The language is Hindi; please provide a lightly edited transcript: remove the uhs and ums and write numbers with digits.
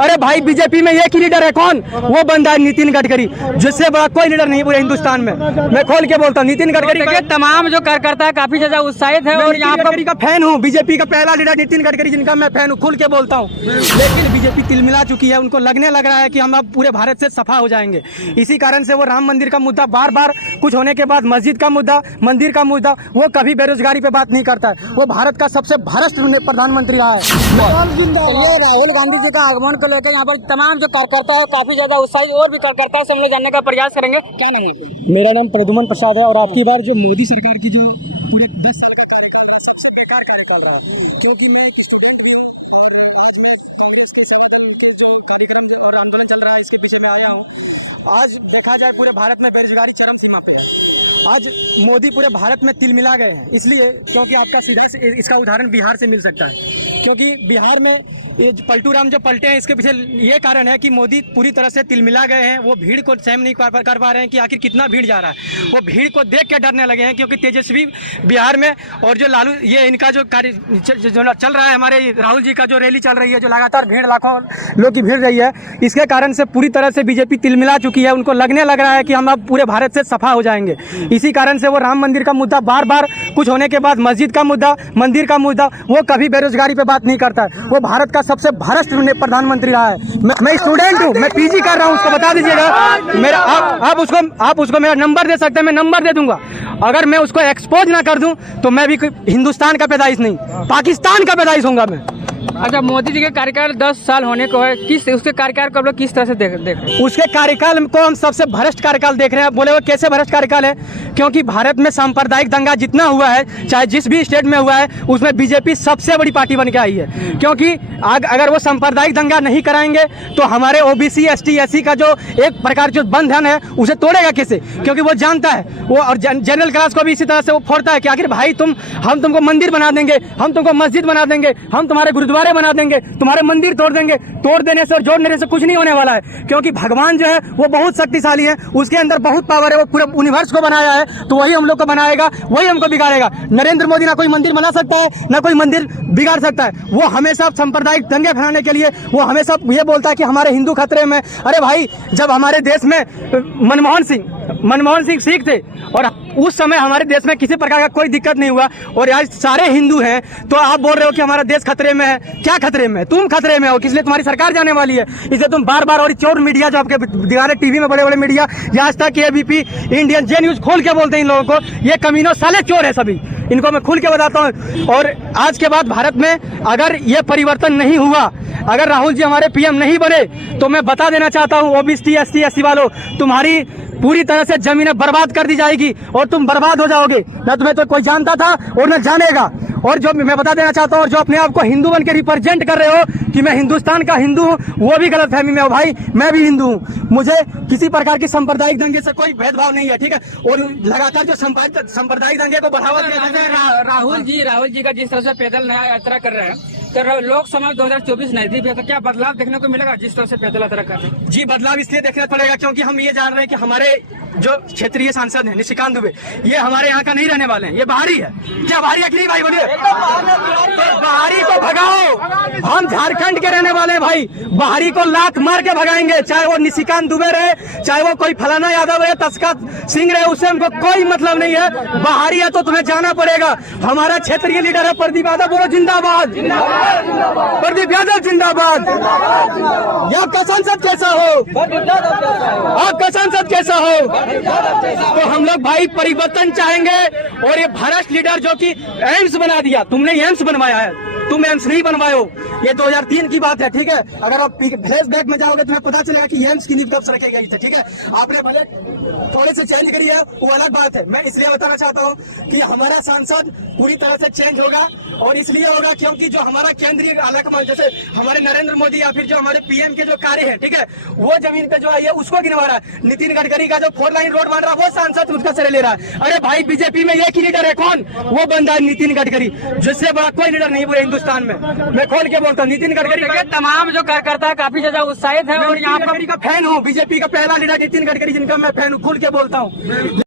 अरे भाई बीजेपी में एक ही लीडर है, कौन? वो बंदा है नितिन गडकरी, जिससे बड़ा कोई लीडर नहीं पूरे हिंदुस्तान में। मैं खोल के बोलता हूँ, नितिन गडकरी के तमाम जो कार्यकर्ता है काफी ज्यादा उत्साहित है और यहाँ पर का फैन हूँ। बीजेपी का पहला लीडर नितिन गडकरी, जिनका मैं फैन हूँ, खुल के बोलता हूँ। लेकिन बीजेपी तिलमिला चुकी है, उनको लगने लग रहा है कि हम अब पूरे भारत से सफा हो जाएंगे। इसी कारण से वो राम मंदिर का मुद्दा बार बार कुछ होने के बाद, मस्जिद का मुद्दा, मंदिर का मुद्दा, वो कभी बेरोजगारी पे बात नहीं करता है। वो भारत का सबसे भ्रष्ट प्रधानमंत्री रहा है। राहुल गांधी जी का आगमन को लेकर यहाँ पर तमाम जो कार्यकर्ता है काफी ज्यादा उत्साहित, और भी कार्यकर्ता से हम लोग जानने का प्रयास करेंगे। क्या नाम है? मेरा नाम प्रद्युमन प्रसाद है। और आपकी बार जो मोदी सरकार की जो पूरे 10 साल के कार्यकाल है, सबसे बेकार कार्यकाल रहा है। क्योंकि मैं एक स्टूडेंट हूँ और आज मैं कांग्रेस के सेनेटर के जो कार्यक्रम और आंदोलन चल रहा है, इसके पीछे मैं आया हूँ। आज देखा जाए पूरे भारत में बेरोजगारी चरम सीमा पे है। आज मोदी पूरे भारत में तिलमिला गए हैं, इसलिए क्योंकि आपका सीधा से इसका उदाहरण बिहार से मिल सकता है। क्योंकि बिहार में ये पलटू राम जो पलटे हैं, इसके पीछे ये कारण है कि मोदी पूरी तरह से तिलमिला गए हैं। वो भीड़ को सहन नहीं कर पा रहे हैं कि आखिर कितना भीड़ जा रहा है। वो भीड़ को देख के डरने लगे हैं, क्योंकि तेजस्वी बिहार में और जो लालू, ये इनका जो कार्य जो चल रहा है, हमारे राहुल जी का जो रैली चल रही है, जो लगातार भीड़ लाखों लोग की भीड़ रही है, इसके कारण से पूरी तरह से बीजेपी तिलमिला चुकी है। उनको लगने लग रहा है कि हम अब पूरे भारत से सफा हो जाएंगे। इसी कारण से वो राम मंदिर का मुद्दा बार बार कुछ होने के बाद, मस्जिद का मुद्दा, मंदिर का मुद्दा, वो कभी बेरोजगारी पे बात नहीं करता है। वो भारत का सबसे भ्रष्ट प्रधानमंत्री रहा है। मैं स्टूडेंट हूँ, मैं पीजी कर रहा हूँ, उसको बता दीजिएगा। मेरा आप उसको मेरा नंबर दे सकते हैं, मैं नंबर दे दूंगा। अगर मैं उसको एक्सपोज ना कर दूं तो मैं भी हिंदुस्तान का पैदाइश नहीं, पाकिस्तान का पैदाइश होऊंगा मैं। अच्छा, मोदी जी के कार्यकाल 10 साल होने को है, उसके कार्यकाल को आप लोग किस तरह से देख रहे हैं? उसके कार्यकाल को हम सबसे भ्रष्ट कार्यकाल देख रहे हैं। बोले वो कैसे भ्रष्ट कार्यकाल है? क्योंकि भारत में सांप्रदायिक दंगा जितना हुआ है, चाहे जिस भी स्टेट में हुआ है, उसमें बीजेपी सबसे बड़ी पार्टी बन के आई है। क्योंकि अगर वो सांप्रदायिक दंगा नहीं कराएंगे तो हमारे ओबीसी, एसटी, एससी का जो एक प्रकार जो बंधन है, उसे तोड़ेगा कैसे? क्योंकि वो जानता है, वो और जनरल क्लास को भी इसी तरह से वो फोड़ता है कि आखिर भाई हम तुमको मंदिर बना देंगे, हम तुमको मस्जिद बना देंगे, हम तुम्हारे गुरुद्वारे बना देंगे, तुम्हारे मंदिर तोड़ देंगे। तोड़ देने से और जोड़ देने से कुछ नहीं होने वाला है, क्योंकि भगवान जो है वो बहुत शक्तिशाली है, उसके अंदर बहुत पावर है। वो पूरे यूनिवर्स को बनाया है, तो वही हम लोग को बनाएगा, वही हमको बिगाड़ेगा। नरेंद्र मोदी ना कोई मंदिर बना सकता है, ना कोई मंदिर बिगाड़ सकता है। वो हमेशा सांप्रदायिक दंगे फैलाने के लिए वो हमेशा ये बोलता है कि हमारे हिंदू खतरे में। अरे भाई, जब हमारे देश में मनमोहन सिंह सीख थे और उस समय हमारे देश में किसी प्रकार का कोई दिक्कत नहीं हुआ, और आज सारे हिंदू हैं, तो आप बोल रहे हो कि हमारा देश खतरे में है। क्या खतरे में? तुम खतरे में हो, इसलिए तुम्हारी सरकार जाने वाली है। इसलिए तुम बार बार, और चोर मीडिया जो आपके दिखा रहे टीवी में, बड़े बड़े मीडिया, आज तक एबीपी, इंडियन, जे न्यूज खोल के बोलते हैं इन लोगों को, ये कमीनों साले चोर है सभी। इनको मैं खुल के बताता हूँ। और आज के बाद भारत में अगर ये परिवर्तन नहीं हुआ, अगर राहुल जी हमारे पीएम नहीं बने, तो मैं बता देना चाहता हूँ ओबीसी, एसटी, एससी वालों, तुम्हारी पूरी तरह से जमीनें बर्बाद कर दी जाएगी और तुम बर्बाद हो जाओगे। न तुम्हें तो कोई जानता था और न जानेगा। और जो मैं बता देना चाहता हूँ, जो अपने आप को हिंदू बन के रिप्रेजेंट कर रहे हो कि मैं हिंदुस्तान का हिंदू हूँ, वो भी गलत फहमी में हो भाई। मैं भी हिंदू हूँ, मुझे किसी प्रकार की सांप्रदायिक दंगे से कोई भेदभाव नहीं है, ठीक है। और लगातार जो सांप्रदायिक दंगे को बढ़ावा दिया जाता है। राहुल जी का जिस तरह से पैदल नया यात्रा कर रहे हैं, तो लोकसभा 2024 नजदीक है, तो क्या बदलाव देखने को मिलेगा जिस तरह से पैदल यात्रा कर रहे हैं? जी, बदलाव इसलिए देखना पड़ेगा क्योंकि हम ये जान रहे हैं कि हमारे जो क्षेत्रीय सांसद हैं निशिकांत दुबे, ये हमारे यहाँ का नहीं रहने वाले हैं, ये बाहरी है। क्या बाहरी है कि नहीं भाई? बोलिए। तो बाहरी को भगाओ, हम झारखंड के रहने वाले हैं भाई। बाहरी को लात मार के भगाएंगे, चाहे वो निशिकांत दुबे रहे, चाहे वो कोई फलाना यादव रहे, तस्कत सिंह रहे, उससे हमको कोई मतलब नहीं है। बाहरी है तो तुम्हें जाना पड़ेगा। हमारा क्षेत्रीय लीडर है प्रदीप यादव, बोलो जिंदाबाद। प्रदीप यादव जिंदाबाद। आपका सांसद कैसा हो? आपका सांसद कैसा हो? तो हम लोग भाई परिवर्तन चाहेंगे। और ये भ्रष्ट लीडर जो कि एम्स बना दिया, तुमने एम्स बनवाया है, तुम एम्स नहीं बनवाए हो। ये 2003 की बात है, ठीक है। अगर आप फ्लैशबैक में जाओगे तुम्हें पता चलेगा कि एम्स की नींव कब से रखी गई थी, ठीक है। आपने भले थोड़े से चेंज करी है, वो अलग बात है। मैं इसलिए बताना चाहता हूँ कि हमारा सांसद पूरी तरह से चेंज होगा, और इसलिए होगा क्योंकि जो हमारा केंद्रीय अलग, जैसे हमारे नरेंद्र मोदी या फिर जो हमारे पीएम के जो कार्य है, ठीक है, वो जमीन पे जो है उसको गिनवा रहा है। नितिन गडकरी का जो 4 लाइन रोड बन रहा है, वो सांसद उसका श्रेय ले रहा है। अरे भाई, बीजेपी में एक ही लीडर है, कौन? वो बंदा है नितिन गडकरी, जिससे बड़ा कोई लीडर नहीं पूरे हिंदुस्तान में। मैं खोल के बोलता हूँ, नितिन गडकरी के तमाम जो कार्यकर्ता है काफी ज्यादा उत्साहित है, और यहाँ पर का फैन हूँ। बीजेपी का पहला लीडर नितिन गडकरी, जिनका मैं फैन हूँ, खुल के बोलता हूँ।